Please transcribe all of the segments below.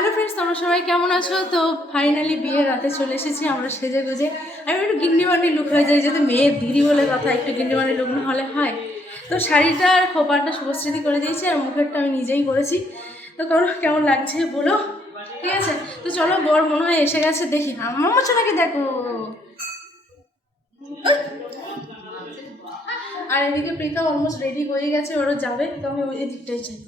Hello friends তোমরা সবাই কেমন আছো? তো ফাইনালি বিয়ের রাতে চলে এসেছি, আমরা সেজে গুজে। আমি একটু গিন্নিমানি লুক হয়ে যাই যেহেতু মেয়ের দিদি বলে কথা, একটু গিন্নিমানি লুক না হলে হয়। তো শাড়িটা আর খোপারটা শুভশ্রীতি করে দিয়েছি, আর মুখেরটা আমি নিজেই করেছি। তো কারণ কেমন লাগছে বলো? ঠিক আছে? তো চলো, বর মনে হয় এসে গেছে, দেখি। আমার মতো নাকি দেখো? আর এদিকে প্রীতম অলমোস্ট রেডি হয়ে গেছে, ওরও যাবে, তো আমি ওই দিকটাই চাই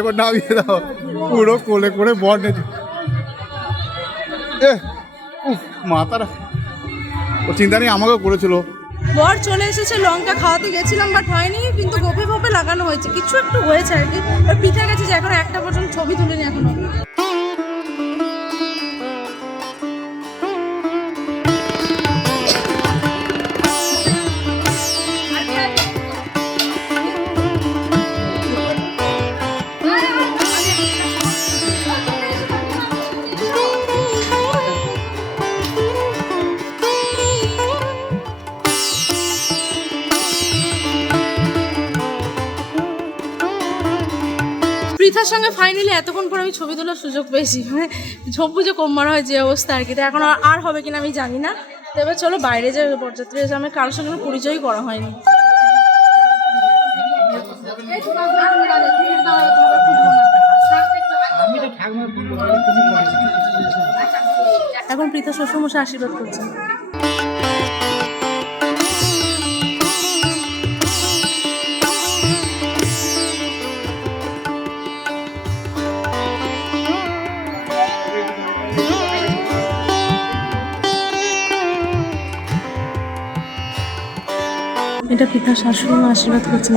এবার নামিয়ে দাও। পুরো কোলে করে বর নেছে এ ও চিন্তা নেই, আমাকেও করেছিল। বর চলে এসেছে, লঙ্কা খাওয়াতে গেছিলাম বাট হয়নি, কিন্তু গোপে গোপে লাগানো হয়েছে। কিছু একটু হয়েছে আর কি। পিঠে গেছে যে, এখন একটা পর্যন্ত ছবি তুলিনি এখনও। পৃথার সঙ্গে ফাইনালি এতক্ষণ পর আমি ছবি তোলার সুযোগ পেয়েছি। মানে ঝোপ বুঝে কম মারা হয় যে অবস্থা আর কি। তো এখন আর- হবে কিনা আমি জানি না। তো এবার চলো বাইরে যে বরযাত্রী এসে আমি কারোর সঙ্গে কোনো পরিচয়ই করা হয়নি। এখন পৃথা শ্বশুরমশাই আশীর্বাদ করছেন। এটা পিতা শাশুড়ি মা আশীর্বাদ করছেন।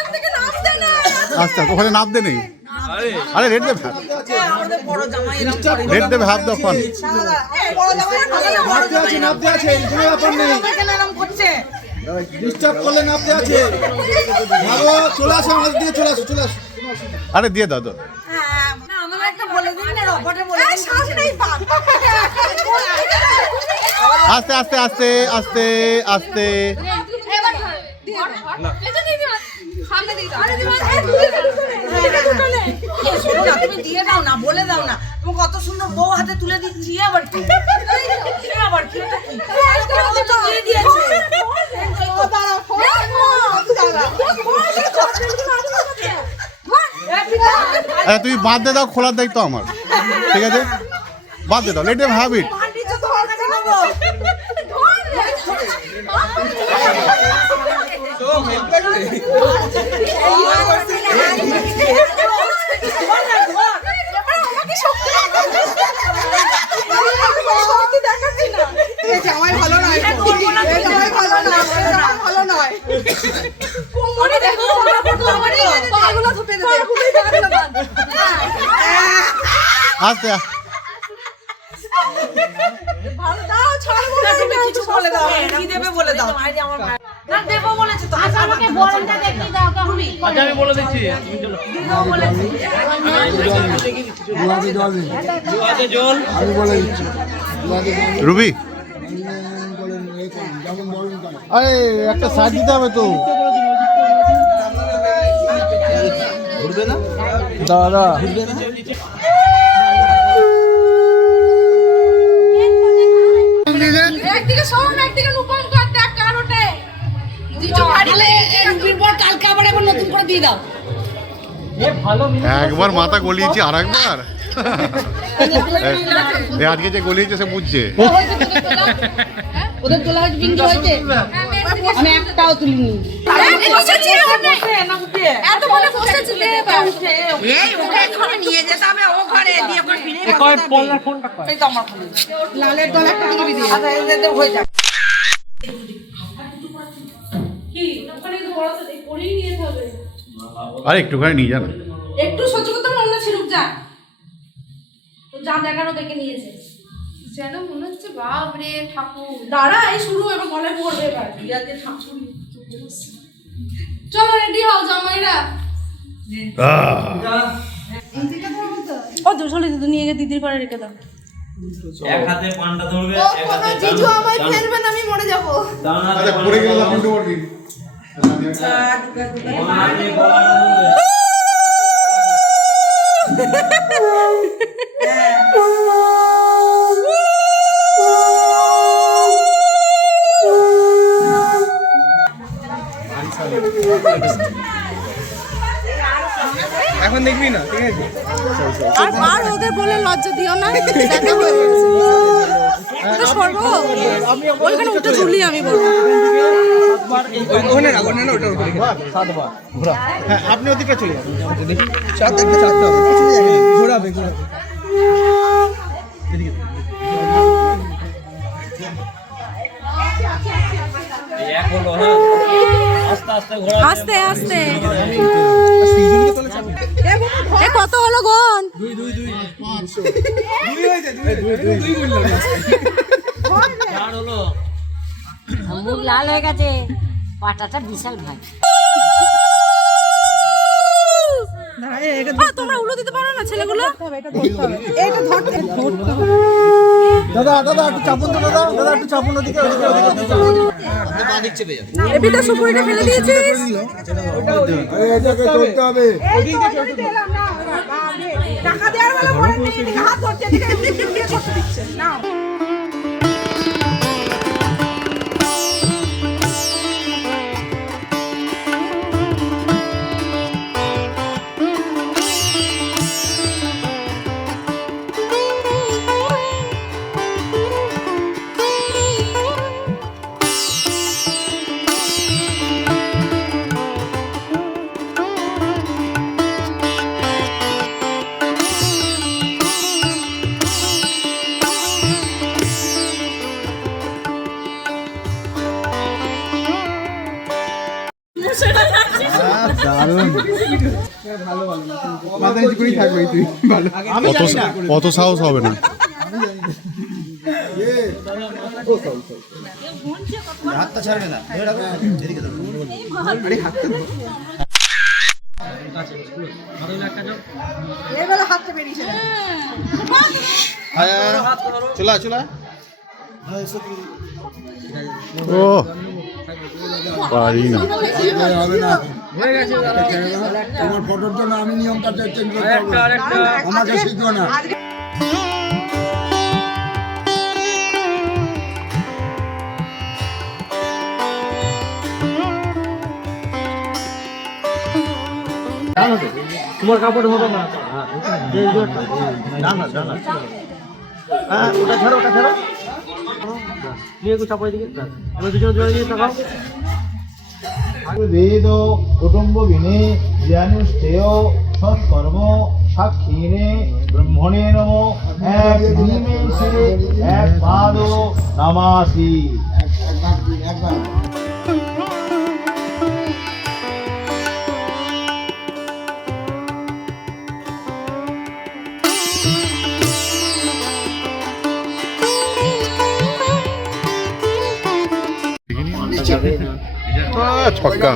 আস্তে ওখানে নামতে নেই। আরে। রেড দেবে। রেড দেবে হাফ ডিস্টার্ব করলে আছে। ভালো চলে আসো আমাদের দিকে চলে আসো চলে আসো। আরে দিয়ে দাও দাও। আস্তে আস্তে আস্তে আস্তে আস্তে শোনো না, তুমি দিয়ে দাও না বলে দাও না তুমি কত সুন্দর বউ হাতে তুলে দিচ্ছি আবার কি আবার কি দিয়ে দিয়েছে তুমি বাদ দিয়ে দাও খোলার দায়িত্ব আমার ঠিক আছে বাদ দিয়ে দাও লেট হ্যাভ ইট জামাই ভালো নয়। জামাই ভালো নয়। জামাই ভালো নয়। কোমরে দেখো কোমরে পাগুলো ধুতে দেবে। আস্তে ভালো দাও ছাড়বো না তুমি কিছু বলে দাও। কি দেবে বলে দাও। না দেবো বলেছে তো। আচ্ছা আমাকে বলেনটা দেখি দাও কেমন আচ্ছা আমি বলে দিচ্ছি। তুমি চলো দিদিও বলেছে। দুয়াতে জল। রুবি। আরে একটা সাইড দিতে হবে তো। ঘুরবে না দাদা একবার মাথা গলিয়েছি আর একবার আজকে যে গলিয়েছে সে বুঝছে। ওদের তোলা হয়েছে বিঙ্গি হয়েছে? আমি একটাও তুলিনি। এত বলে বসেছি রে এবার। এই ওকে এখানে নিয়ে যেতে হবে ও ঘরে দিয়ে। করে ফিরে কয় পলার ফোনটা কয় এই তো আমার ফোন লালের দল একটা দিবি দিয়ে আচ্ছা এই দে হয়ে যাবে আরে একটুখানি নিয়ে যান একটু সহ্য করতে পারো না ছিলুক যা। যা দেখানো দেখে নিয়েছে যেন মনে হচ্ছে বাপ রে ঠাকুর। দাঁড়া এই শুরু এবার গলায় পড়বে এবার। বিয়াতে ঠাকুর চলো রেডি হও জামাইরা। ও দিদি নিয়ে গিয়ে দিদির করে রেখে দাও। এক হাতে পান্ডা ধরবে এক হাতে জিজু আমায় ফেলবে না আমি মরে যাব। আচ্ছা পড়ে গেলে এখন দেখবি না ঠিক আছে? আর আর ওদের বলে লজ্জা দিও না দেখা হয়ে গেছে। ওটা সরবো। ওইখানে উঠে ঝুলি আমি বলব। ওখানে না ওখানে না ওটা উপরে সাতবার ঘোরা হ্যাঁ আপনি ওদিকে চলে যাবেন চার দেখবে চারটা হবে ঘোরাবে ঘোরাবে। এক হলো হ্যাঁ। আস্তে আস্তে এ কত হলো গন মুখ লাল হয়ে গেছে। পাটাটা বিশাল ভাই আ, তোমরা উলো দিতে পারো না ছেলেগুলো? দাদা দাদা একটু চাপুন দাদা। দাদা একটু চাপুন ওদিকে ওদিকে ওদিকে এবিটা সুপুরিটা ফেলে দিয়েছিস? এটাকে চলতে হবে। টাকা দেওয়ার বেলা পরে হাত ধরছে এদিকে করতে দিচ্ছে। না দারুণ। মাথা নিচু করেই থাকবে তুই ভালো অত অত সাহস হবে না। হাতটা ছাড়বে না আরে হাতটা আয়া চলা চলা। ও। পারি না। হবে না তোমার ফটোর জন্য আমি নিয়মটা চেঞ্জ আমাকে শিখো না। তোমার কাপড় হবে না? হ্যাঁ ওটা ছাড়ো ওটা ছাড়ো। নিয়ে একটু চাপাই দিকে। এবার দুজনে জোরে দিয়ে তাকাও। বেদ কুটুম্ব বিনে জ্ঞানুষ্ঠেয় সৎকর্ম সাক্ষীনে ব্রহ্মণে নম। এক নিমেষে এক পাদ নামাসি। আহ, ছক্কা।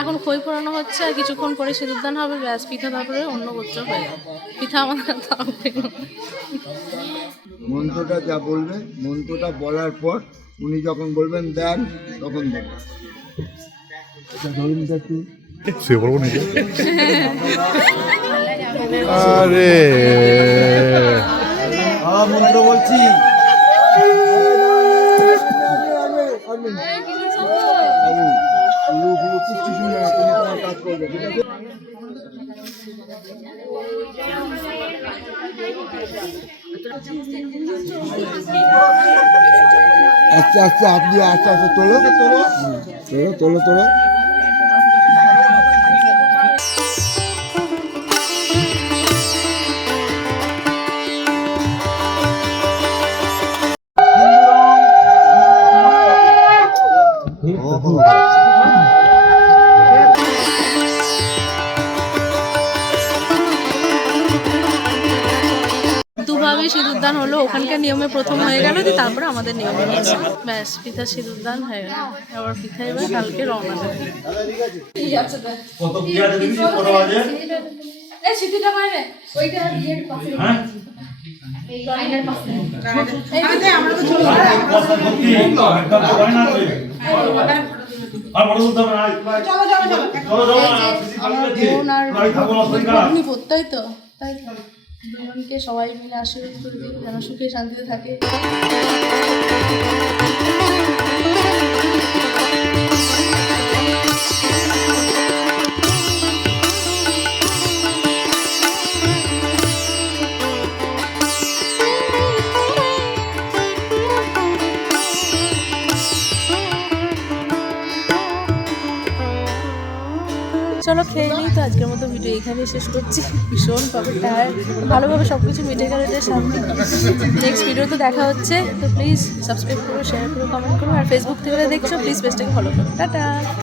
এখন খই পোড়ানো হচ্ছে আর কিছুক্ষণ পরে সিঁদুরদান হবে ব্যাস পিঠা তারপরে অন্য গোত্র হয়ে যাবে। পিঠা আমাদের মন্ত্রটা যা বলবে মন্ত্রটা বলার পর উনি যখন বলবেন দেন তখন দেন শুয়ে পড়ব নিজে আরে। মন্ত্র বলছি। না কাজ আস্তে আস্তে আপনি আস্তে আস্তে তোলো। তোলো তোলো তোলো। সিঁদুরদান হলো ওখানকার নিয়মে প্রথম হয়ে গেল দিয়ে তারপরে আমাদের নিয়মে হচ্ছে ব্যাস পিঠা সিঁদুরদান হয়ে গেল এবার পিঠা এবার কালকে রওনা দেবে হ্যাঁ হয় তাই তো তাই তো দুজনকে সবাই মিলে আশীর্বাদ করে দিই যেন সুখে শান্তিতে থাকে। চলো খেয়ে নিই, তো আজকের মতো ভিডিও এখানে শেষ করছি। ভীষণ পাবে টায়ার ভালোভাবে সব কিছু মিটে গেলে যে সামনে। নেক্সট ভিডিও তো দেখা হচ্ছে, তো প্লিজ সাবস্ক্রাইব করো শেয়ার করো কমেন্ট করো, আর ফেসবুক থেকে দেখছ প্লিজ পেজটাকে ফলো করো। টাটা!